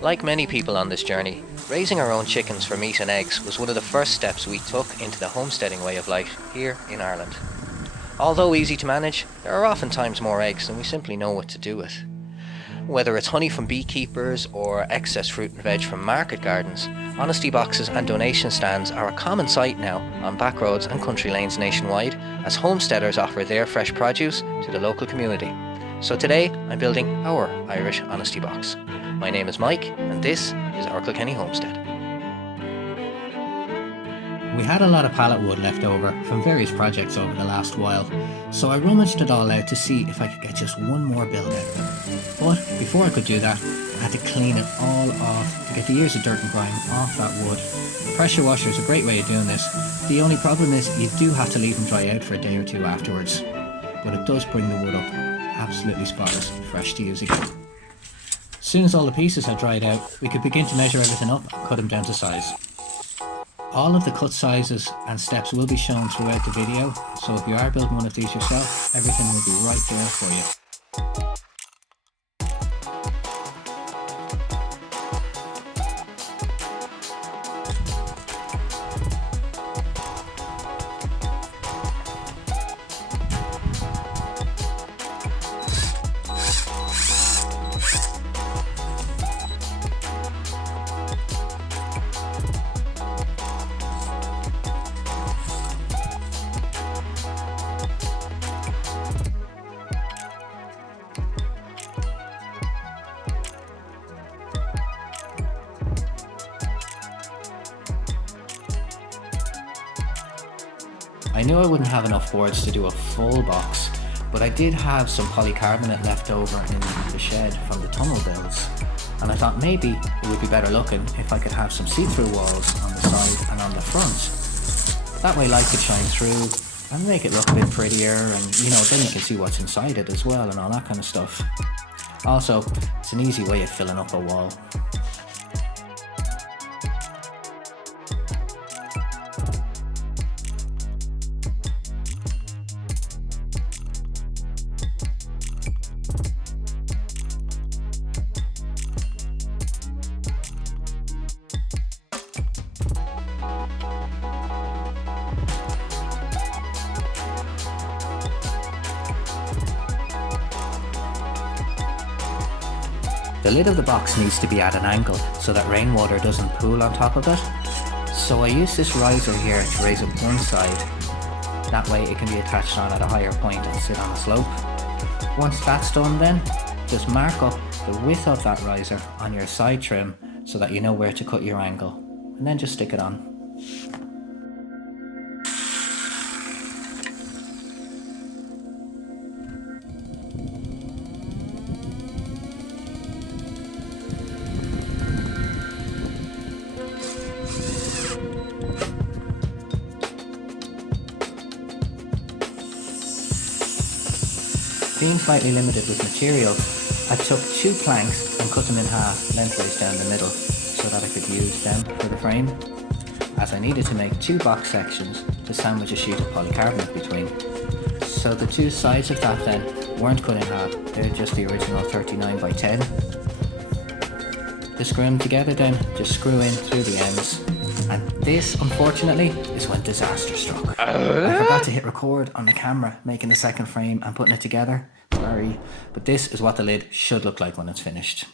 Like many people on this journey, raising our own chickens for meat and eggs was one of the first steps we took into the homesteading way of life here in Ireland. Although easy to manage, there are oftentimes more eggs than we simply know what to do with. Whether it's honey from beekeepers or excess fruit and veg from market gardens, honesty boxes and donation stands are a common sight now on back roads and country lanes nationwide as homesteaders offer their fresh produce to the local community. So today I'm building our Irish honesty box. My name is Mike and this is our Kilkenny Homestead. We had a lot of pallet wood left over from various projects over the last while, so I rummaged it all out to see if I could get just one more build out. But before I could do that, I had to clean it all off to get the years of dirt and grime off that wood. Pressure washer is a great way of doing this. The only problem is you do have to leave them dry out for a day or two afterwards, but it does bring the wood up absolutely spotless, fresh to use again. As soon as all the pieces had dried out, we could begin to measure everything up and cut them down to size. All of the cut sizes and steps will be shown throughout the video, so if you are building one of these yourself, everything will be right there for you. I knew I wouldn't have enough boards to do a full box, but I did have some polycarbonate left over in the shed from the tunnel builds, and I thought maybe it would be better looking if I could have some see-through walls on the side and on the front. That way light could shine through and make it look a bit prettier, and then you can see what's inside it as well and all that kind of stuff. Also, it's an easy way of filling up a wall. The lid of the box needs to be at an angle so that rainwater doesn't pool on top of it. So I use this riser here to raise up one side. That way it can be attached on at a higher point and sit on a slope. Once that's done then, just mark up the width of that riser on your side trim so that you know where to cut your angle. And then just stick it on. Being slightly limited with material, I took 2 planks and cut them in half lengthways down the middle so that I could use them for the frame, as I needed to make 2 box sections to sandwich a sheet of polycarbonate between. So the 2 sides of that then weren't cut in half, they're just the original 39 by 10. To screw them together then, just screw in through the ends. And this, unfortunately, is when disaster struck. I forgot to hit record on the camera, making the second frame and putting it together. Sorry, but this is what the lid should look like when it's finished.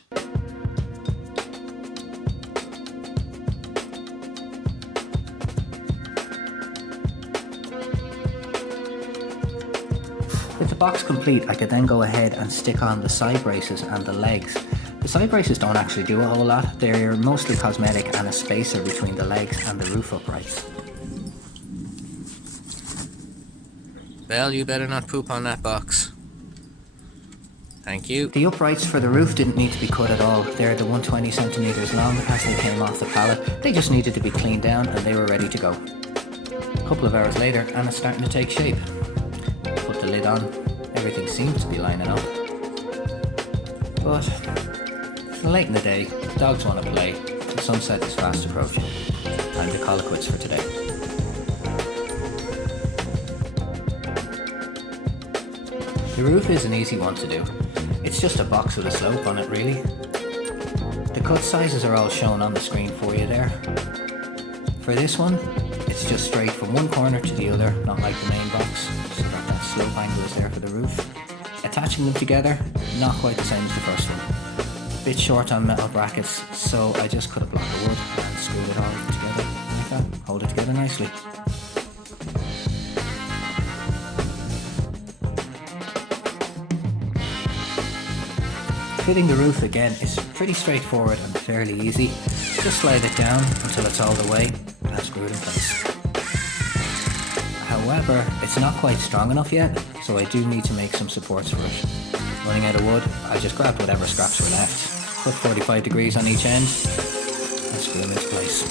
With the box complete, I could then go ahead and stick on the side braces and the legs. The side braces don't actually do a whole lot, they're mostly cosmetic and a spacer between the legs and the roof uprights. Well, you better not poop on that box. Thank you. The uprights for the roof didn't need to be cut at all. They're the 120 centimeters long as they came off the pallet. They just needed to be cleaned down and they were ready to go. A couple of hours later and it's starting to take shape. Put the lid on, everything seems to be lining up. But late in the day, dogs want to play, the sunset is fast approaching. Time to call it quits for today. The roof is an easy one to do. It's just a box with a slope on it really. The cut sizes are all shown on the screen for you there. For this one, it's just straight from one corner to the other, not like the main box, so that slope angle is there for the roof. Attaching them together, not quite the same as the first one. A bit short on metal brackets, so I just cut a block of wood and screwed it all together like that. Hold it together nicely. Fitting the roof again is pretty straightforward and fairly easy. Just slide it down until it's all the way and screw it in place. However, it's not quite strong enough yet, so I do need to make some supports for it. Running out of wood, I just grabbed whatever scraps were left, put 45 degrees on each end, and screw them into place.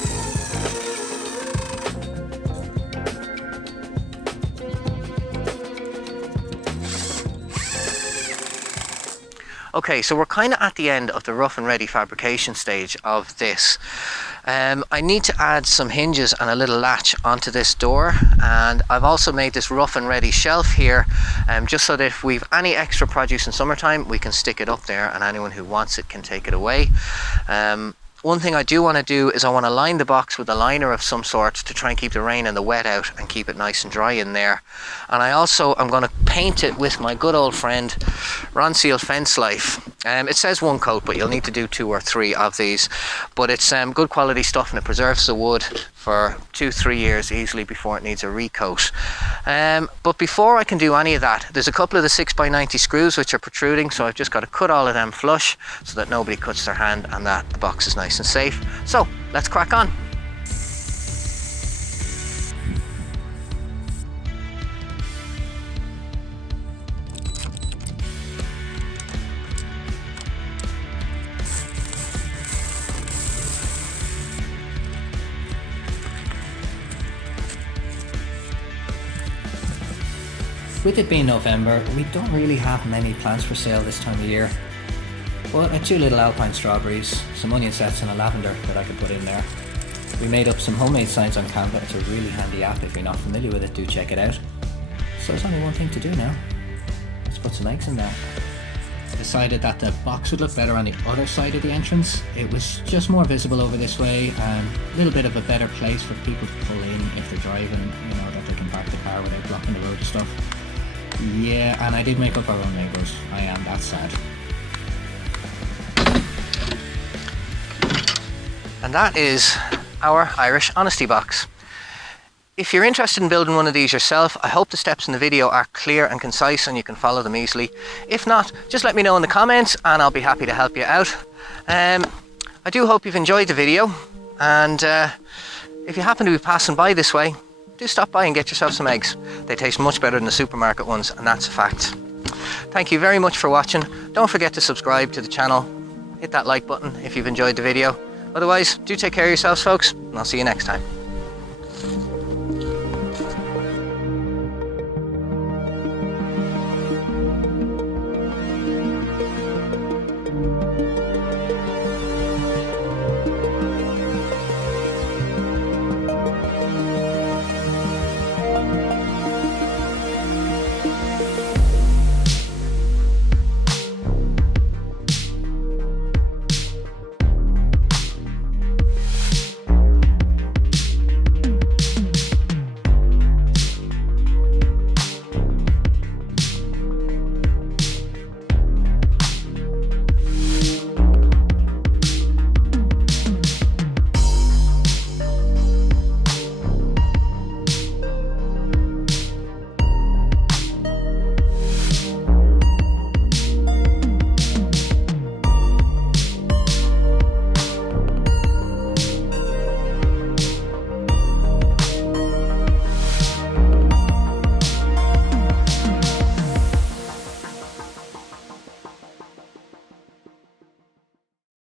Okay, so we're kind of at the end of the rough and ready fabrication stage of this. I need to add some hinges and a little latch onto this door, and I've also made this rough and ready shelf here just so that if we've any extra produce in summertime we can stick it up there and anyone who wants it can take it away. One thing I do want to do is I want to line the box with a liner of some sort to try and keep the rain and the wet out and keep it nice and dry in there. And I also am going to paint it with my good old friend Ron Seal Fence Life. It says one coat, but you'll need to do 2 or 3 of these. But it's good quality stuff and it preserves the wood for 2-3 years easily before it needs a recoat. But before I can do any of that, there's a couple of the 6x90 screws which are protruding, so I've just got to cut all of them flush so that nobody cuts their hand and that the box is nice and safe. So let's crack on. With it being November, we don't really have many plants for sale this time of year. But I had 2 little alpine strawberries, some onion sets and a lavender that I could put in there. We made up some homemade signs on Canva. It's a really handy app. If you're not familiar with it, do check it out. So there's only one thing to do now. Let's put some eggs in there. I decided that the box would look better on the other side of the entrance. It was just more visible over this way and a little bit of a better place for people to pull in if they're driving, you know, that they can park the car without blocking the road and stuff. Yeah, and I did make up our own neighbours. I am that sad. And that is our Irish Honesty Box. If you're interested in building one of these yourself, I hope the steps in the video are clear and concise and you can follow them easily. If not, just let me know in the comments and I'll be happy to help you out. I do hope you've enjoyed the video, and if you happen to be passing by this way, do stop by and get yourself some eggs. They taste much better than the supermarket ones, and that's a fact. Thank you very much for watching. Don't forget to subscribe to the channel. Hit that like button if you've enjoyed the video. Otherwise, do take care of yourselves, folks, and I'll see you next time.